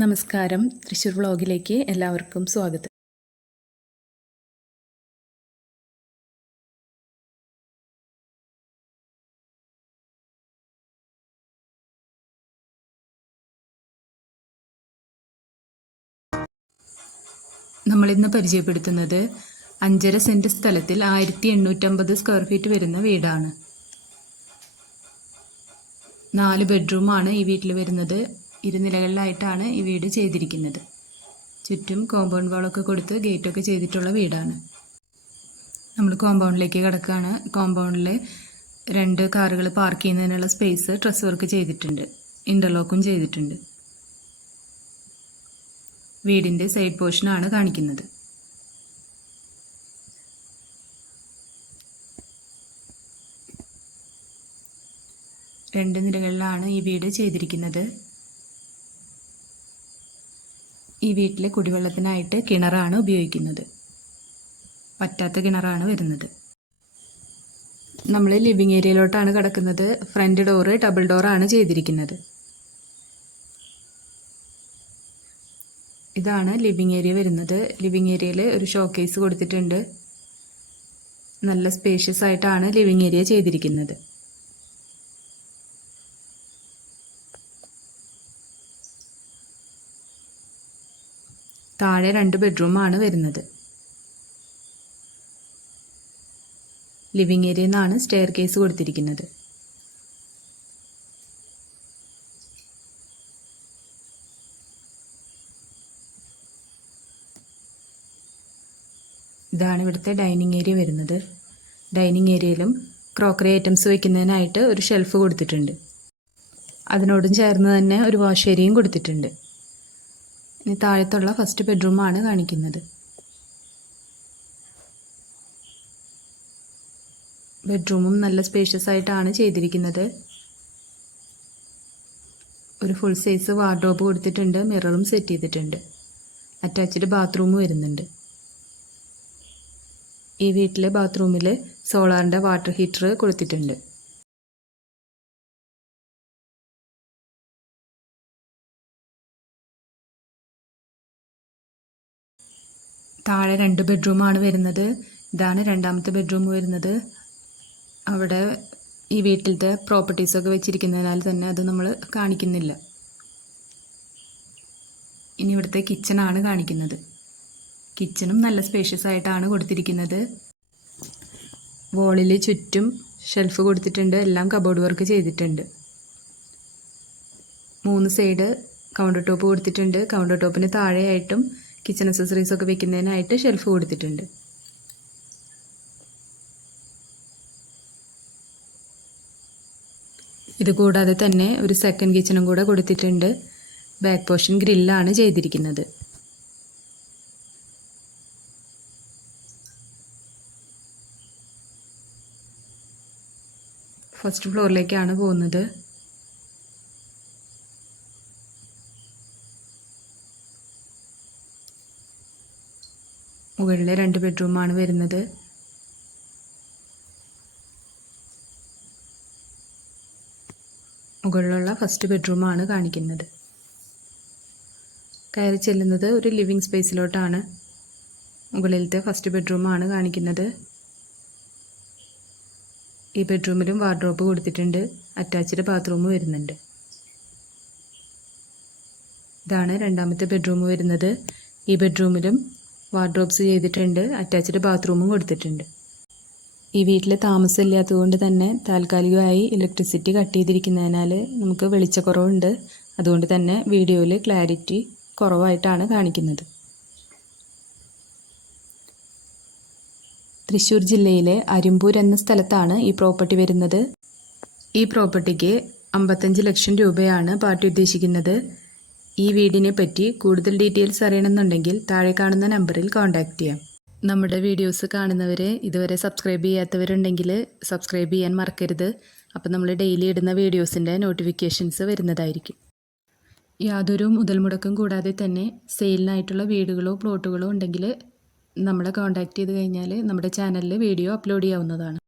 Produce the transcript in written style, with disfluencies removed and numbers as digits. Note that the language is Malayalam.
നമസ്കാരം, തൃശ്ശൂർ വ്ളോഗിലേക്ക് എല്ലാവർക്കും സ്വാഗതം. നമ്മളിന്ന് പരിചയപ്പെടുത്തുന്നത് 5.5 സെൻറ്റ് സ്ഥലത്തിൽ 1850 സ്ക്വയർ ഫീറ്റ് വരുന്ന വീടാണ്. 4 ബെഡ്റൂമാണ് ഈ വീട്ടിൽ വരുന്നത്. ഇരുനിലകളിലായിട്ടാണ് ഈ വീട് ചെയ്തിരിക്കുന്നത്. ചുറ്റും കോമ്പൗണ്ട് വാളൊക്കെ കൊടുത്ത് ഗേറ്റൊക്കെ ചെയ്തിട്ടുള്ള വീടാണ്. നമ്മൾ കോമ്പൗണ്ടിലേക്ക് കിടക്കുകയാണ്. കോമ്പൗണ്ടിൽ 2 കാറുകൾ പാർക്ക് ചെയ്യുന്നതിനുള്ള സ്പേസ് ട്രസ് വർക്ക് ചെയ്തിട്ടുണ്ട്, ഇൻ്റർലോക്കും ചെയ്തിട്ടുണ്ട്. വീടിൻ്റെ സൈഡ് പോർഷനാണ് കാണിക്കുന്നത്. രണ്ട് നിലകളിലാണ് ഈ വീട് ചെയ്തിരിക്കുന്നത്. ഈ വീട്ടിലെ കുടിവെള്ളത്തിനായിട്ട് കിണറാണ് ഉപയോഗിക്കുന്നത്. പറ്റാത്ത കിണറാണ് വരുന്നത്. നമ്മൾ ലിവിങ് ഏരിയയിലോട്ടാണ് കിടക്കുന്നത്. ഫ്രണ്ട് ഡോറ് ഡബിൾ ഡോറാണ് ചെയ്തിരിക്കുന്നത്. ഇതാണ് ലിവിങ് ഏരിയ വരുന്നത്. ലിവിങ് ഏരിയയിൽ ഒരു ഷോക്കേസ് കൊടുത്തിട്ടുണ്ട്. നല്ല സ്പേഷ്യസ് ആയിട്ടാണ് ലിവിങ് ഏരിയ ചെയ്തിരിക്കുന്നത്. താഴെ 2 ബെഡ്റൂമാണ് വരുന്നത്. ലിവിങ് ഏരിയയിൽ നിന്നാണ് സ്റ്റെയർ കേസ് കൊടുത്തിരിക്കുന്നത്. ഇതാണ് ഇവിടുത്തെ ഡൈനിങ് ഏരിയ വരുന്നത്. ഡൈനിങ് ഏരിയയിലും ക്രോക്കറി ഐറ്റംസ് വയ്ക്കുന്നതിനായിട്ട് ഒരു ഷെൽഫ് കൊടുത്തിട്ടുണ്ട്. അതിനോടും ചേർന്ന് തന്നെ ഒരു വാഷ് ഏരിയയും കൊടുത്തിട്ടുണ്ട്. ഇനി താഴത്തുള്ള ഫസ്റ്റ് ബെഡ്റൂമാണ് കാണിക്കുന്നത്. ബെഡ്റൂമും നല്ല സ്പേഷ്യസ് ആയിട്ടാണ് ചെയ്തിരിക്കുന്നത്. ഒരു ഫുൾ സൈസ് വാർഡ്രോബ് കൊടുത്തിട്ടുണ്ട്. മിററും സെറ്റ് ചെയ്തിട്ടുണ്ട്. അറ്റാച്ച്ഡ് ബാത്റൂം വരുന്നുണ്ട്. ഈ വീട്ടിലെ ബാത്റൂമിൽ സോളാറിൻ്റെ വാട്ടർ ഹീറ്റർ കൊടുത്തിട്ടുണ്ട്. താഴെ 2 ബെഡ്റൂമാണ് വരുന്നത്. ഇതാണ് രണ്ടാമത്തെ ബെഡ്റൂം വരുന്നത്. അവിടെ ഈ വീട്ടിലത്തെ പ്രോപ്പർട്ടീസൊക്കെ വെച്ചിരിക്കുന്നതിനാൽ തന്നെ അത് നമ്മൾ കാണിക്കുന്നില്ല. ഇനി ഇവിടുത്തെ കിച്ചണാണ് കാണിക്കുന്നത്. കിച്ചണും നല്ല സ്പേഷ്യസ് ആയിട്ടാണ് കൊടുത്തിരിക്കുന്നത്. വോളിൽ ചുറ്റും ഷെൽഫ് കൊടുത്തിട്ടുണ്ട്. എല്ലാം കബോർഡ് വർക്ക് ചെയ്തിട്ടുണ്ട്. 3 സൈഡ് കൗണ്ടർ ടോപ്പ് കൊടുത്തിട്ടുണ്ട്. കൗണ്ടർ ടോപ്പിന് താഴെയായിട്ടും കിച്ചൺ അക്സസറീസൊക്കെ വെക്കുന്നതിനായിട്ട് ഷെൽഫ് കൊടുത്തിട്ടുണ്ട്. ഇതുകൂടാതെ തന്നെ ഒരു സെക്കൻഡ് കിച്ചണും കൂടെ കൊടുത്തിട്ടുണ്ട്. ബാക്ക് പോർഷൻ ഗ്രില്ലാണ് ചെയ്തിരിക്കുന്നത്. ഫസ്റ്റ് ഫ്ലോറിലേക്കാണ് പോകുന്നത്. മുകളിലെ 2 ബെഡ്റൂമാണ് വരുന്നത്. മുകളിലുള്ള ഫസ്റ്റ് ബെഡ്റൂമാണ് കാണിക്കുന്നത്. കയറി ചെല്ലുന്നത് ഒരു ലിവിങ് സ്പേസിലോട്ടാണ്. മുകളിലത്തെ ഫസ്റ്റ് ബെഡ്റൂമാണ് കാണിക്കുന്നത്. ഈ ബെഡ്റൂമിലും വാർഡ്രോബ് കൊടുത്തിട്ടുണ്ട്. അറ്റാച്ച്ഡ് ബാത്റൂം വരുന്നുണ്ട്. ഇതാണ് രണ്ടാമത്തെ ബെഡ്റൂം വരുന്നത്. ഈ ബെഡ്റൂമിലും വാർഡ്രോബ്സ് ചെയ്തിട്ടുണ്ട്. അറ്റാച്ച്ഡ് ബാത്റൂമും കൊടുത്തിട്ടുണ്ട്. ഈ വീട്ടിൽ താമസമില്ലാത്തതുകൊണ്ട് തന്നെ താൽക്കാലികമായി ഇലക്ട്രിസിറ്റി കട്ട് ചെയ്തിരിക്കുന്നതിനാൽ നമുക്ക് വെളിച്ചക്കുറവുണ്ട്. അതുകൊണ്ട് തന്നെ വീഡിയോയിൽ ക്ലാരിറ്റി കുറവായിട്ടാണ് കാണിക്കുന്നത്. തൃശ്ശൂർ ജില്ലയിലെ അരിമ്പൂർ എന്ന സ്ഥലത്താണ് ഈ പ്രോപ്പർട്ടി വരുന്നത്. ഈ പ്രോപ്പർട്ടിക്ക് 55 ലക്ഷം രൂപയാണ് പാർട്ടി ഉദ്ദേശിക്കുന്നത്. ഈ വീടിനെ പറ്റി കൂടുതൽ ഡീറ്റെയിൽസ് അറിയണമെന്നുണ്ടെങ്കിൽ താഴെ കാണുന്ന നമ്പറിൽ കോൺടാക്റ്റ് ചെയ്യാം. നമ്മുടെ വീഡിയോസ് കാണുന്നവരെ ഇതുവരെ സബ്സ്ക്രൈബ് ചെയ്യാത്തവരുണ്ടെങ്കിൽ സബ്സ്ക്രൈബ് ചെയ്യാൻ മറക്കരുത്. അപ്പോൾ നമ്മൾ ഡെയിലി ഇടുന്ന വീഡിയോസിൻ്റെ നോട്ടിഫിക്കേഷൻസ് വരുന്നതായിരിക്കും. യാതൊരു മുതൽ മുടക്കും കൂടാതെ തന്നെ സെയിലിനായിട്ടുള്ള വീടുകളോ പ്ലോട്ടുകളോ ഉണ്ടെങ്കിൽ നമ്മളെ കോൺടാക്റ്റ് ചെയ്ത് കഴിഞ്ഞാൽ നമ്മുടെ ചാനലിൽ വീഡിയോ അപ്ലോഡ് ചെയ്യാവുന്നതാണ്.